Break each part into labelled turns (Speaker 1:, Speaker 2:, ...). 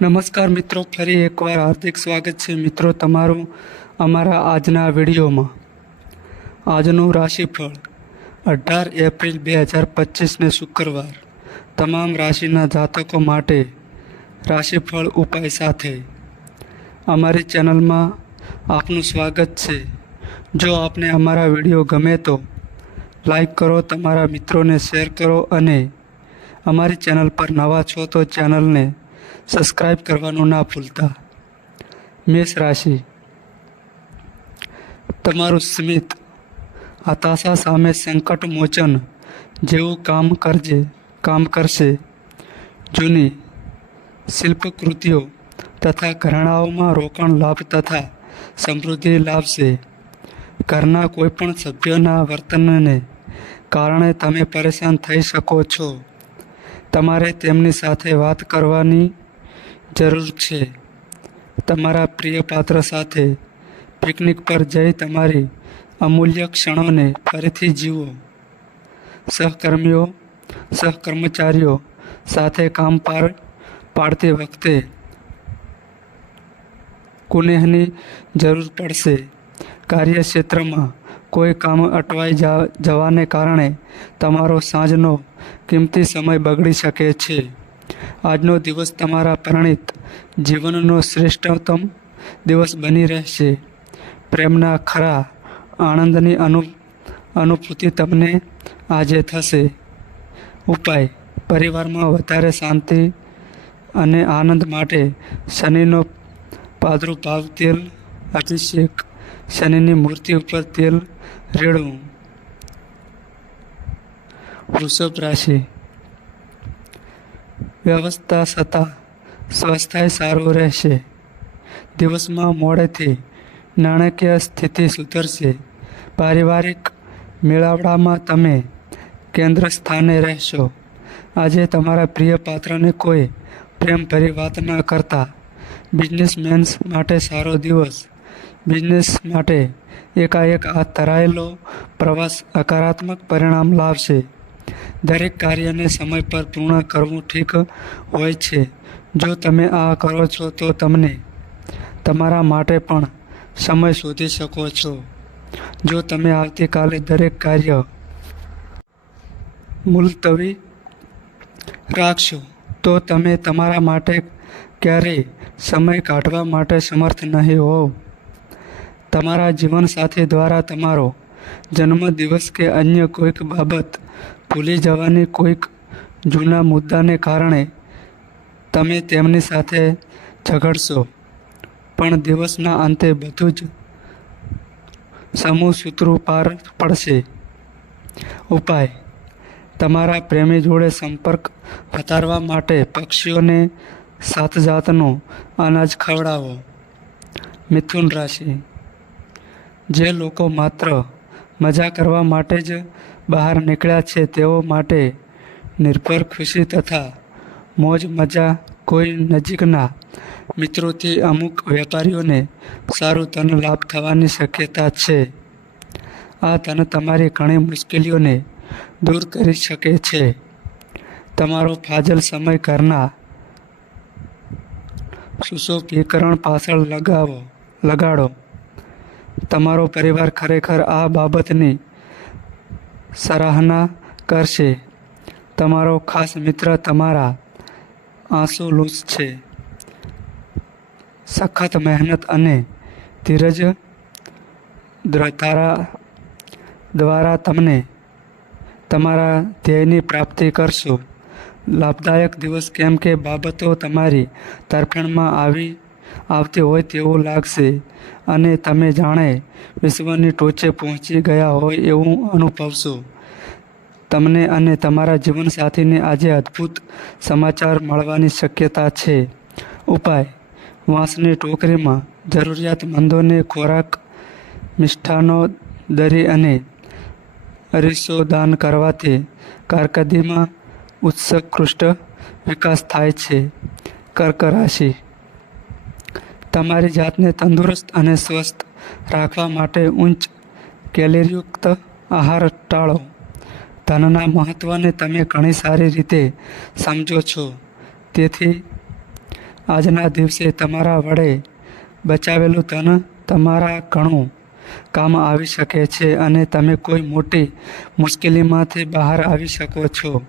Speaker 1: નમસ્કાર મિત્રો, ફરી એકવાર હાર્દિક સ્વાગત છે મિત્રો તમારું અમારા આજના વિડીયોમાં. આજનું રાશિફળ અઢાર એપ્રિલ બે હજાર પચીસને શુક્રવાર. તમામ રાશિના જાતકો માટે રાશિફળ ઉપાય સાથે અમારી ચેનલમાં આપનું સ્વાગત છે. જો આપને અમારા વીડિયો ગમે તો લાઈક કરો, તમારા મિત્રોને શેર કરો અને અમારી ચેનલ પર નવા છો તો ચેનલને સબસ્ક્રાઈબ કરવાનું ના ભૂલતા. મેષ રાશિ. તમારું સ્મિત હતાશા સામે સંકટ મોચન જેવું કામ કરજે, કામ કરશે. જૂની શિલ્પકૃતિઓ તથા ઘરણાઓમાં રોકાણ લાભ તથા સમૃદ્ધિ લાભશે. ઘરના કોઈપણ સભ્યોના વર્તનને કારણે તમે પરેશાન થઈ શકો છો. તમારે તેમની સાથે વાત કરવાની જરૂર છે. તમારા પ્રિય પાત્ર સાથે પિકનિક પર જઈ તમારી અમૂલ્ય ક્ષણોને ફરીથી જીવો. સહકર્મીઓ, સહકર્મચારીઓ સાથે કામ પાર પાડતી વખતે કુનેહની જરૂર પડશે. કાર્યક્ષેત્રમાં કોઈ કામ અટવાઈ જવાને કારણે તમારો સાંજનો કિંમતી સમય બગડી શકે છે. આજનો દિવસ તમારા પરિણિત જીવનનો શ્રેષ્ઠતમ દિવસ બની રહેશે. પ્રેમના ખરા આનંદની અનુ, અનુભૂતિ તમને આજે થશે. ઉપાય, પરિવારમાં વધારે શાંતિ અને આનંદ માટે શનિનો પ્રાદુર્ભાવ તેલ, અભિષેક, શનિની મૂર્તિ ઉપર તેલ રેડવું. વૃષભ રાશિ વ્યવસ્થા છતાં સ્વાસ્થ્ય સારું રહેશે. દિવસમાં મોડેથી નાણાકીય સ્થિતિ સુધરશે. પારિવારિક મેળાવડામાં તમે કેન્દ્ર સ્થાને રહેશો. આજે તમારા પ્રિય પાત્રને કોઈ પ્રેમભરી વાત ન કરતા બિઝનેસમેન્સ માટે સારો દિવસ. બિઝનેસ માટે એકાએક હાથ ધરાયેલો પ્રવાસ હકારાત્મક પરિણામ લાવશે. દરેક કાર્યને સમય પર પૂર્ણ કરવું ઠીક હોય છે. જો તમે આ કરો છો તો તમને તમારા માટે પણ સમય શોધી શકો છો. જો તમે આવતીકાલે દરેક કાર્ય મુલતવી રાખશો, તો તમે તમારા માટે ક્યારેય સમય કાઢવા માટે સમર્થ નહીં હોવ. તમારા જીવનસાથી દ્વારા તમારો જન્મદિવસ કે અન્ય કોઈક બાબત ભૂલી જવાની કોઈક જૂના મુદ્દાને કારણે તમે તેમની સાથે ઝઘડશો. પણ દિવસના અંતે બધું જ સમૂહ સૂત્રો પાર પડશે. ઉપાય. તમારા પ્રેમી જોડે સંપર્ક વધારવા માટે પક્ષીઓને સાત જાતનું અનાજ ખવડાવો. મિથુન રાશિ. જે લોકો માત્ર મજા કરવા માટે જ બહાર નીકળ્યા છે તેઓ માટે નિર્ભર ખુશી તથા મોજ મજા કોઈ નજીકના મિત્રોથી અમુક વેપારીઓને સારું ધન લાભ થવાની શક્યતા છે. આ ધન તમારી ઘણી મુશ્કેલીઓને દૂર કરી શકે છે. તમારો ફાજલ સમય ઘરના સુશોભીકરણ પાછળ લગાવો, લગાડો. તમારો પરિવાર ખરેખર આ બાબતની સરાહના કરશે. તમારો ખાસ મિત્ર તમારા આંસુ લૂસ છે. સખત મહેનત અને ધીરજ દ્રઢતા દ્વારા તમને તમારા ધ્યેયની પ્રાપ્તિ કરશો. લાભદાયક દિવસ કેમ કે બાબતો તમારી તરફેણમાં આવી આવતી હોય તેવું લાગશે. અને તમે જાણે વિશ્વની ટોચે પહોંચી ગયા હોય એવું અનુભવશો. તમને અને તમારા જીવનસાથીને આજે અદ્ભુત સમાચાર મળવાની શક્યતા છે. ઉપાય. વાંસની ટોકરીમાં જરૂરિયાતમંદોને ખોરાક, મિષ્ઠાનો દરી અને અરીસો દાન કરવાથી કારકર્દીમાં ઉત્સકૃષ્ટ વિકાસ થાય છે. કર્ક રાશિ. તમારી જાતને તંદુરસ્ત અને સ્વસ્થ રાખવા માટે ઉચ્ચ કેલેરીયુક્ત આહાર ટાળો. ધનના મહત્ત્વને તમે ઘણી સારી રીતે સમજો છો. તેથી આજના દિવસે તમારા વડે બચાવેલું ધન તમારા ઘણું કામ આવી શકે છે અને તમે કોઈ મોટી મુશ્કેલીમાંથી બહાર આવી શકો છો.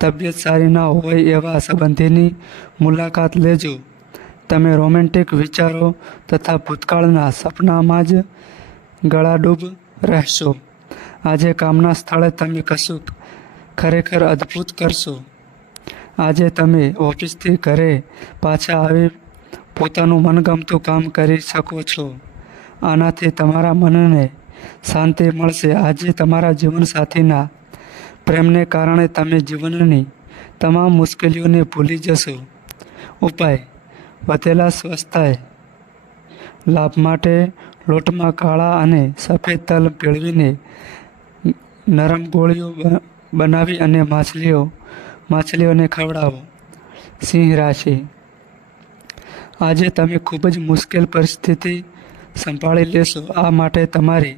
Speaker 1: તબિયત સારી ના હોય એવા સંબંધીની મુલાકાત લેજો. તમે રોમેન્ટિક વિચારો તથા ભૂતકાળના સપનામાં જ ગળાડૂબ રહેશો. આજે કામના સ્થળે તમે કશું ખરેખર અદ્ભુત કરશો. આજે તમે ઓફિસથી ઘરે પાછા આવી પોતાનું મનગમતું કામ કરી શકો છો. આનાથી તમારા મનને શાંતિ મળશે. આજે તમારા જીવનસાથીના પ્રેમને કારણે તમે જીવનની તમામ મુશ્કેલીઓને ભૂલી જશો. ઉપાય વધેલા સ્વસ્થાય લાભ માટે લોટમાં કાળા અને સફેદ તલ ભેળવીને નરમ ગોળીઓ બનાવી અને માછલીઓ, માછલીઓને ખવડાવો. સિંહ રાશિ. આજે તમે ખૂબ જ મુશ્કેલ પરિસ્થિતિ સંભાળી લેશો. આ માટે તમારી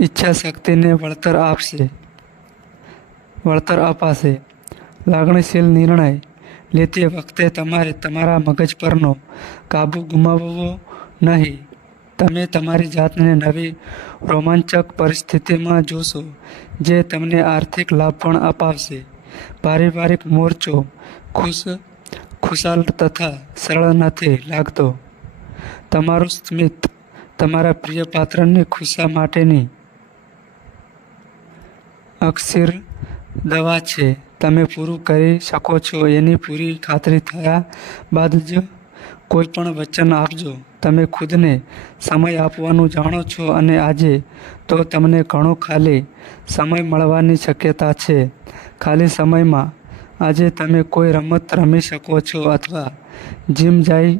Speaker 1: ઈચ્છા શક્તિને વળતર આપશે. વળતર અપાશે. લાગણીશીલ નિર્ણય લેતી વખતે તમારે તમારા મગજ પરનો કાબુ ગુમાવવો નહીં. તમે તમારી જાતને નવી રોમાંચક પરિસ્થિતિમાં જોશો, જે તમને આર્થિક લાભ પણ અપાવશે. પારિવારિક મોરચો ખુશ, ખુશાલ તથા સરળ નથી લાગતો. તમારું સ્મિત તમારા પ્રિય પાત્રને ખુશા માટેની અક્ષીર દવા છે. તમે પૂરું કરી શકો છો. એની પૂરી ખાતરી થયા બાદ જ કોઈ પણ વચન આપજો. તમે ખુદને સમય આપવાનું જાણો છો અને આજે તો તમને ઘણો ખાલી સમય મળવાની શક્યતા છે. ખાલી સમયમાં આજે તમે કોઈ રમત રમી શકો છો અથવા જીમ જઈ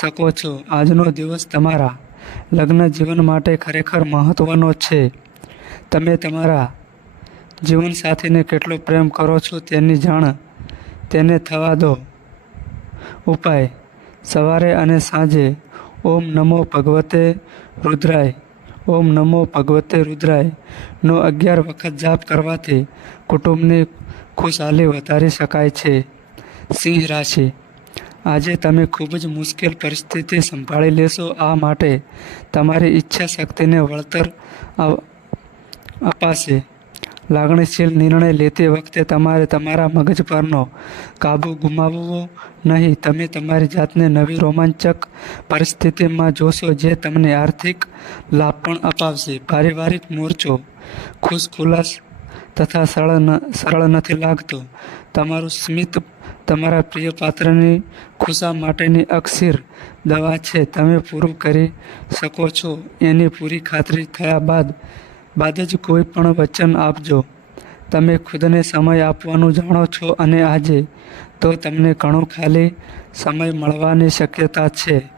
Speaker 1: શકો છો. આજનો દિવસ તમારા લગ્ન જીવન માટે ખરેખર મહત્ત્વનો છે. તમે તમારા જીવનસાથીને કેટલો પ્રેમ કરો છો તેની જાણ તેને થવા દો. ઉપાય, સવારે અને સાંજે ઓમ નમો ભગવતે રુદ્રાય, ઓમ નમો ભગવતે રુદ્રાય, નો અગિયાર વખત જાપ કરવાથી કુટુંબની ખુશહાલી વધારી શકાય છે. સિંહ રાશિ, આજે તમે ખૂબ જ મુશ્કેલ પરિસ્થિતિ સંભાળી લેશો, આ માટે તમારી ઈચ્છા શક્તિને વળતર અપાશે. લાગણીશીલ નિર્ણય લેતી વખતે તમારે તમારા મગજ પરનો કાબુ ગુમાવવો નહીં. તમે તમારી જાતને નવી રોમાંચક પરિસ્થિતિમાં જોશો જે તમને આર્થિક લાભ પણ અપાવશે. પારિવારિક મોરચો ખુશખુલાસ તથા સરળ સરળ નથી લાગતો. તમારું સ્મિત તમારા પ્રિય પાત્રની ખુશા માટેની અક્ષીર દવા છે. તમે પૂરું કરી શકો છો. એની પૂરી ખાતરી થયા બાદ બાદ જ કોઈ પણ વચન આપજો. તમે ખુદને સમય આપવાનું જાણો છો અને આજે તો તમને ઘણો ખાલી સમય મળવાની શક્યતા છે.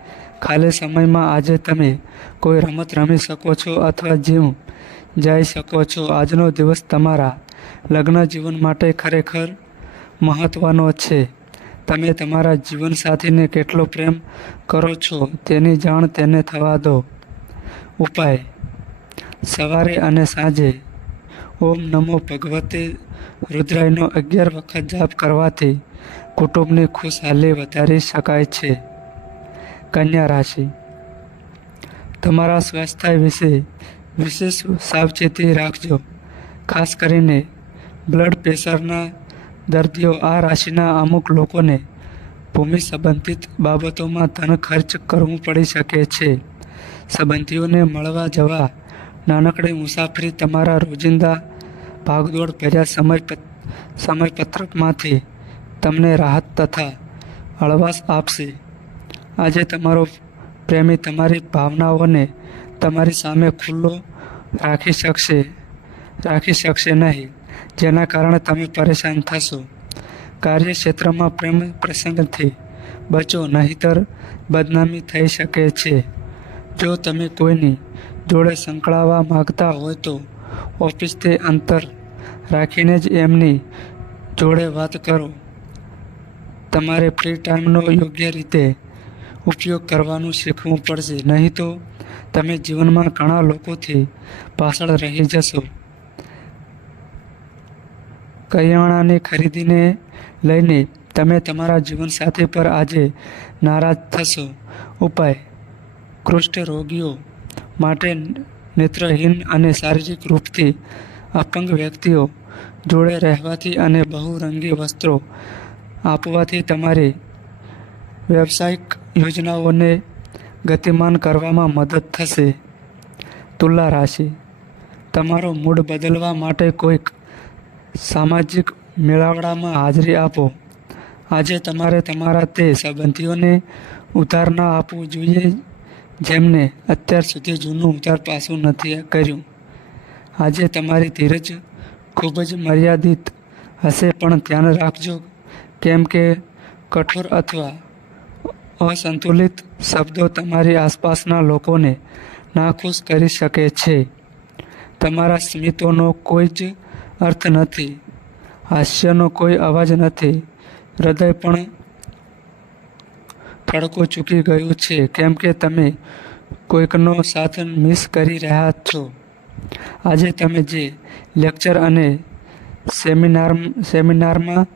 Speaker 1: ખાલી સમયમાં આજે તમે કોઈ રમત રમી શકો છો અથવા જીમ જઈ શકો છો. આજનો દિવસ તમારા લગ્ન જીવન માટે ખરેખર મહત્વનો છે. તમે તમારા જીવનસાથીને કેટલો પ્રેમ કરો છો તેની જાણ તેને થવા દો. ઉપાય. સવારે અને સાંજે ઓમ નમો ભગવતે રુદ્રાયનો અગિયાર વખત જાપ કરવાથી કુટુંબની ખુશહાલી વધારી શકાય છે. કન્યા રાશિ. તમારા સ્વાસ્થ્ય વિશે વિશેષ સાવચેતી રાખજો. ખાસ કરીને બ્લડ પ્રેશરના દર્દીઓ આ રાશિના અમુક લોકોને ભૂમિ સંબંધિત બાબતોમાં ધન ખર્ચ કરવું પડી શકે છે. સંબંધીઓને મળવા જવા નાનકડી મુસાફરી તમારા રોજિંદા ભાગદોડ ભર્યા સમય સમયપત્રકમાંથી તમને રાહત તથા હળવાશ આપશે. આજે તમારો પ્રેમી તમારી ભાવનાઓને તમારી સામે ખુલ્લો રાખી શકશે રાખી શકશે નહીં, જેના કારણે તમે પરેશાન થશો. કાર્યક્ષેત્રમાં પ્રેમ પ્રસંગથી બચો, નહીતર બદનામી થઈ શકે છે. જો તમે કોઈની જોડે સંકળાવા માગતા હોય તો ઓફિસથી અંતર રાખીને જ એમની જોડે વાત કરો. તમારે ફ્રી ટાઈમનો યોગ્ય રીતે ઉપયોગ કરવાનું શીખવું પડશે, નહીં તો તમે જીવનમાં ઘણા લોકોથી પાછળ રહી જશો. કરિયાણાની ખરીદીને લઈને તમે તમારા જીવનસાથી પર આજે નારાજ થશો. ઉપાય કૃષ્ઠ રોગીઓ માટે નેત્રહીન અને શારીરિક રૂપથી અપંગ વ્યક્તિઓ જોડે રહેવાથી અને બહુરંગી વસ્ત્રો આપવાથી તમારી વ્યવસાયિક યોજનાઓને ગતિમાન કરવામાં મદદ થશે. તુલા રાશિ. તમારો મૂડ બદલવા માટે કોઈક સામાજિક મેળાવડામાં હાજરી આપો. આજે તમારે તમારા તે સંબંધીઓને ઉધાર ના આપવું જોઈએ. જેમને અત્યાર સુધી જૂનું ઉધાર પાસું નથી કર્યું. આજે તમારી ધીરજ ખૂબ જ મર્યાદિત હશે, પણ ધ્યાન રાખજો કેમ કે કઠોર અથવા અસંતુલિત શબ્દો તમારી આસપાસના લોકોને નાખુશ કરી શકે છે. તમારા સ્મિતોનો કોઈ જ અર્થ નથી, હાસ્યનો કોઈ અવાજ નથી, હૃદય પણ થડકો ચૂકી ગયું છે. કેમ કે તમે કોઈકનો સાધન મિસ કરી રહ્યા છો. આજે તમે જે લેક્ચર અને સેમિનાર સેમિનારમાં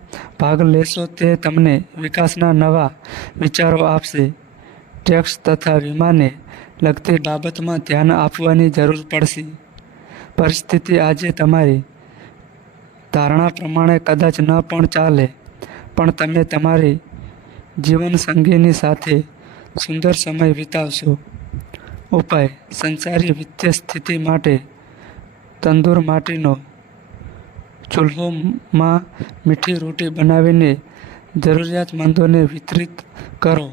Speaker 1: ભાગ લેશો તે તમને વિકાસના નવા વિચારો આપશે. ટેક્સ તથા વીમાને લગતી બાબતમાં ધ્યાન આપવાની જરૂર પડશે. પરિસ્થિતિ આજે તમારી ધારણા પ્રમાણે કદાચ ન પણ ચાલે, પણ તમે તમારી જીવન સંગીની સાથે સુંદર સમય વિતાવશો. ઉપાય, સંસારી વિત્તીય સ્થિતિ માટે તંદૂર માટીનો ચૂલ્હોમાં મીઠી રોટી બનાવીને જરૂરિયાતમંદોને વિતરિત કરો.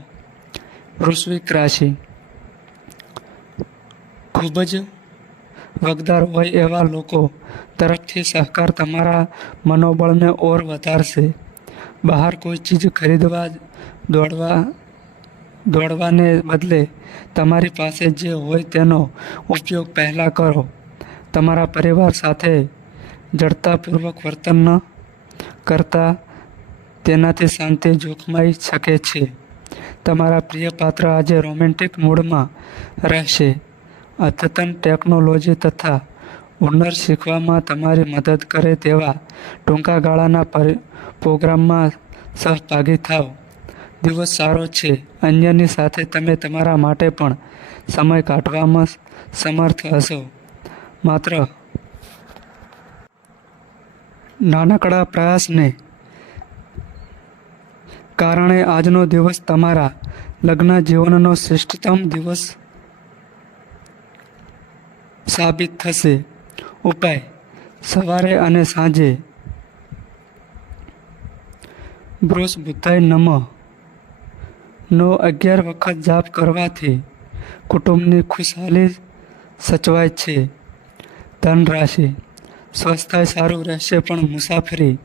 Speaker 1: વૃશ્વિક રાશિ. ખૂબ જ વગદાર હોય એવા લોકો તરફથી સહકાર તમારા મનોબળને ઓર વધારશે. બહાર કોઈ ચીજ ખરીદવા દોડવા, દોડવાને બદલે તમારી પાસે જે હોય તેનો ઉપયોગ પહેલાં કરો. તમારા પરિવાર સાથે જડતાપૂર્વક વર્તન ન કરતા તેનાથી શાંતિ જોખમાઈ શકે છે. તમારા પ્રિય પાત્ર આજે રોમેન્ટિક મૂડમાં રહેશે. અદ્યતન ટેકનોલોજી તથા હુનર શીખવામાં તમારી મદદ કરે તેવા ટૂંકા ગાળાના પરી, પ્રોગ્રામમાં સહભાગી થાવ દિવસ સારો છે. અન્યની સાથે તમે તમારા માટે પણ સમય કાઢવામાં સમર્થ હશો. માત્ર નાનકડા પ્રયાસને કારણે આજનો દિવસ તમારા લગ્ન જીવનનો શ્રેષ્ઠતમ દિવસ સાબિત થશે. ઉપાય, સવારે અને સાંજે. બ્રોસ બુદ્ધાય નમ. નો અગિયાર વખત જાપ કરવાથી કુટુંબની ખુશહાલી સચવાય છે. ધન રાશિ. સ્વસ્થય સારું રહેશે પણ મુસાફરી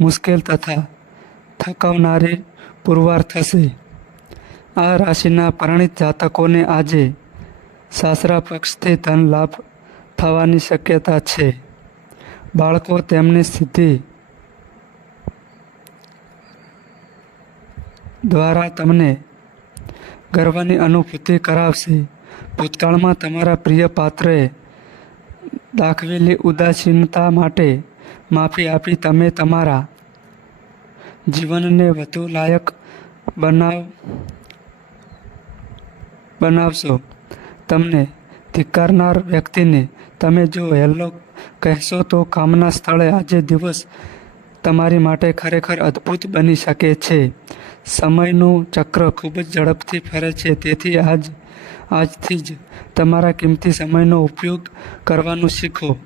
Speaker 1: મુશ્કેલ તથા થકાવનારી પુરવાર થશે. આ રાશિના પરિણિત જાતકોને આજે સાસરા પક્ષથી ધન લાભ થવાની શક્યતા છે. બાળકો, તેમની સિદ્ધિ દ્વારા તમને ગર્વની અનુભૂતિ કરાવશે. ભૂતકાળમાં તમારા પ્રિય પાત્રએ દાખવેલી ઉદાસીનતા માટે માફી આપી તમે તમારા જીવનને વધુ લાયક બનાવ, બનાવશો. તમને ધિક્કારનાર વ્યક્તિને તમે જો હેલો કહેશો તો કામના સ્થળે આજે દિવસ તમારી માટે ખરેખર અદ્ભુત બની શકે છે. સમયનું ચક્ર ખૂબ જ ઝડપથી ફરે છે. તેથી આજ, આજથી જ તમારા કિંમતી સમયનો ઉપયોગ કરવાનું શીખો.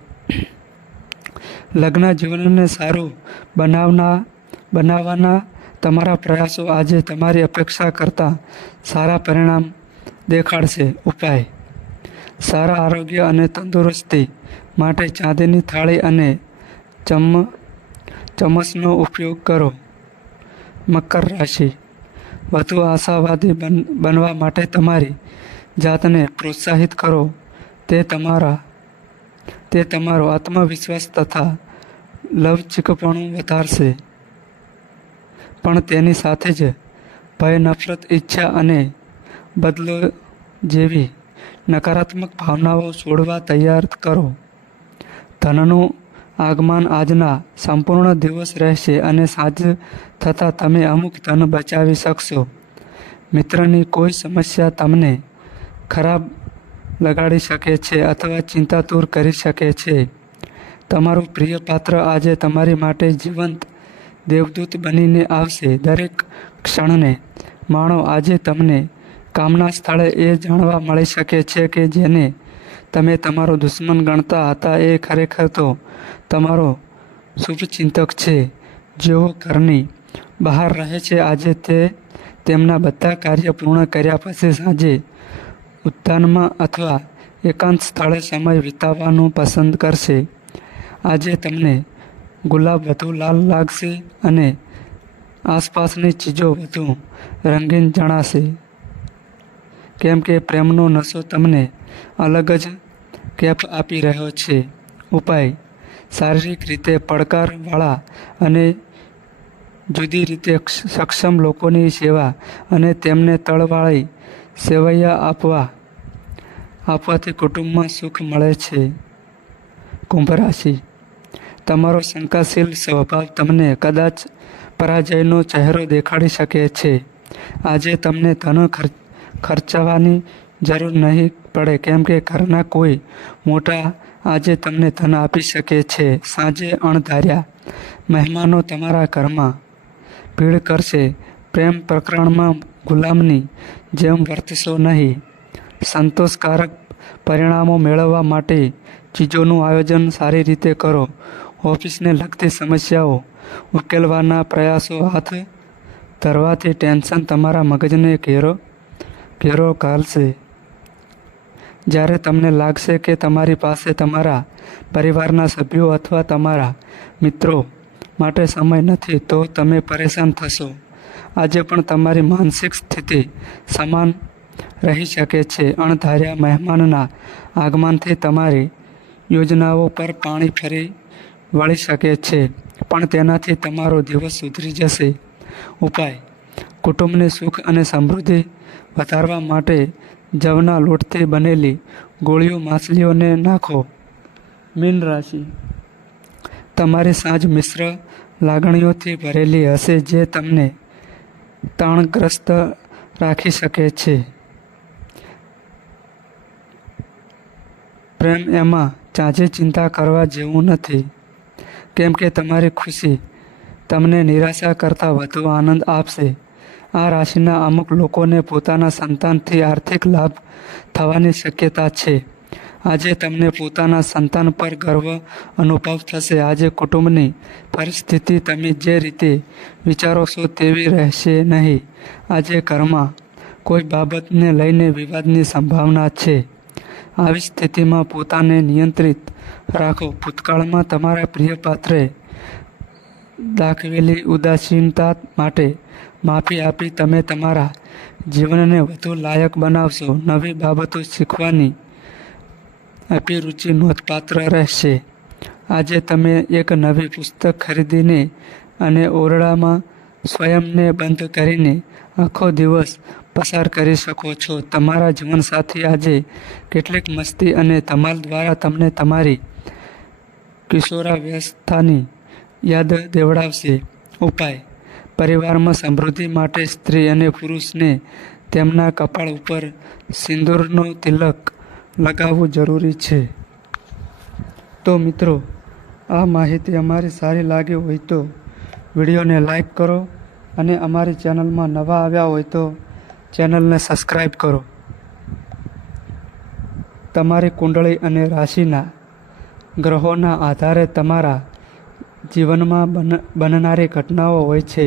Speaker 1: લગ્ન જીવનને સારું બનાવના, બનાવવાના તમારા પ્રયાસો આજે તમારી અપેક્ષા કરતાં સારા પરિણામ દેખાડશે. ઉપાય, સારા આરોગ્ય અને તંદુરસ્તી માટે ચાંદીની થાળી અને ચમ, ચમચનો ઉપયોગ કરો. મકર રાશિ. વધુ આશાવાદી બન, બનવા માટે તમારી જાતને પ્રોત્સાહિત કરો. તે તમારા, તે તમારો આત્મવિશ્વાસ તથા લવચિકપણું વધારશે. પણ તેની સાથે જ ભય, નફરત, ઈચ્છા અને બદલો જેવી નકારાત્મક ભાવનાઓ છોડવા તૈયાર કરો. ધનનું આગમન આજના સંપૂર્ણ દિવસ રહેશે અને સાંજ થતાં તમે અમુક ધન બચાવી શકશો. મિત્રની કોઈ સમસ્યા તમને ખરાબ લગાડી શકે છે અથવા ચિંતા દૂર કરી શકે છે. તમારું પ્રિય પાત્ર આજે તમારી માટે જીવંત દેવદૂત બનીને આવશે. દરેક ક્ષણને માણો આજે તમને કામના સ્થળે એ જાણવા મળી શકે છે કે જેને તમે તમારો દુશ્મન ગણતા હતા એ ખરેખર તો તમારો શુભચિંતક છે. જેઓ ઘરની બહાર રહે છે, આજે તે તેમના બધા કાર્ય પૂર્ણ કર્યા પછી સાંજે ઉદ્યાનમાં અથવા એકાંત સ્થળે સમય વિતાવવાનું પસંદ કરશે. આજે તમને ગુલાબ વધુ લાલ લાગશે અને આસપાસની ચીજો વધુ રંગીન જણાશે. કેમ કે પ્રેમનો નશો તમને અલગ જ કેફ આપી રહ્યો છે. ઉપાય. શારીરિક રીતે પડકારવાળા અને જુદી રીતે સક્ષમ લોકોની સેવા અને તેમને તળવાળી સેવૈયા આપવા, આપવાથી કુટુંબમાં સુખ મળે છે. કુંભ રાશિ. તમારો શંકાશીલ સ્વભાવ તમને કદાચ પરાજયનો ચહેરો દેખાડી શકે છે. આજે તમને ધન ખર્ચ, ખર્ચવાની જરૂર નહીં પડે કેમ કે ઘરના કોઈ મોટા આજે તમને ધન આપી શકે છે. સાંજે અણધાર્યા મહેમાનો તમારા ઘરમાં ભીડ કરશે. પ્રેમ પ્રકરણમાં ગુલામની જેમ વર્તશો નહીં. સંતોષકારક પરિણામો મેળવવા માટે ચીજોનું આયોજન સારી રીતે કરો. ઓફિસને લગતી સમસ્યાઓ ઉકેલવાના પ્રયાસો હાથ ધરવાથી ટેન્શન તમારા મગજને ઘેરો ઘેરો ઘાલશે. જ્યારે તમને લાગશે કે તમારી પાસે તમારા પરિવારના સભ્યો અથવા તમારા મિત્રો માટે સમય નથી, તો તમે પરેશાન થશો. આજે પણ તમારી માનસિક સ્થિતિ સમાન રહી શકે છે. અણધાર્યા મહેમાનના આગમનથી તમારી યોજનાઓ પર પાણી ફરી વળી શકે છે, પણ તેનાથી તમારો દિવસ સુધરી જશે. ઉપાય, કુટુંબની સુખ અને સમૃદ્ધિ વધારવા માટે જવના લોટથી બનેલી ગોળીઓ માછલીઓને નાખો. મીન રાશિ. તમારી સાંજ મિશ્ર લાગણીઓથી ભરેલી હશે જે તમને તાણગ્રસ્ત રાખી શકે છે. પ્રેમ એમાં ચાંચી ચિંતા કરવા જેવું નથી. કેમ કે તમારી ખુશી તમને નિરાશા કરતાં વધુ આનંદ આપશે. આ રાશિના અમુક લોકોને પોતાના સંતાનથી આર્થિક લાભ થવાની શક્યતા છે. આજે તમને પોતાના સંતાન પર ગર્વ અનુભવ થશે. આજે કુટુંબની પરિસ્થિતિ તમે જે રીતે વિચારો છો તેવી રહેશે નહીં. આજે ઘરમાં કોઈ બાબતને લઈને વિવાદની સંભાવના છે. આવી સ્થિતિમાં પોતાને નિયંત્રિત રાખો. ભૂતકાળમાં તમારા પ્રિય પાત્રે દાખવેલી ઉદાસીનતા માટે માફી આપી તમે તમારા જીવનને વધુ લાયક બનાવશો. નવી બાબતો શીખવાની અભિરુચિ નોંધપાત્ર રહેશે. આજે તમે એક નવી પુસ્તક ખરીદીને અને ઓરડામાં સ્વયંને બંધ કરીને આખો દિવસ પસાર કરી શકો છો. તમારા જીવનસાથી આજે કેટલીક મસ્તી અને ધમાલ દ્વારા તમને તમારી કિશોરાવસ્થાની યાદ દેવડાવશે. ઉપાય. પરિવારમાં સમૃદ્ધિ માટે સ્ત્રી અને પુરુષને તેમના કપાળ ઉપર સિંદૂરનો તિલક લગાવવું જરૂરી છે. તો મિત્રો, આ માહિતી અમારી સારી લાગી હોય તો વિડીયોને લાઈક કરો અને અમારી ચેનલમાં નવા આવ્યા હોય તો ચેનલને સબસ્ક્રાઈબ કરો. તમારી કુંડળી અને રાશિના ગ્રહોના આધારે તમારા જીવનમાં બન, બનનારી ઘટનાઓ હોય છે.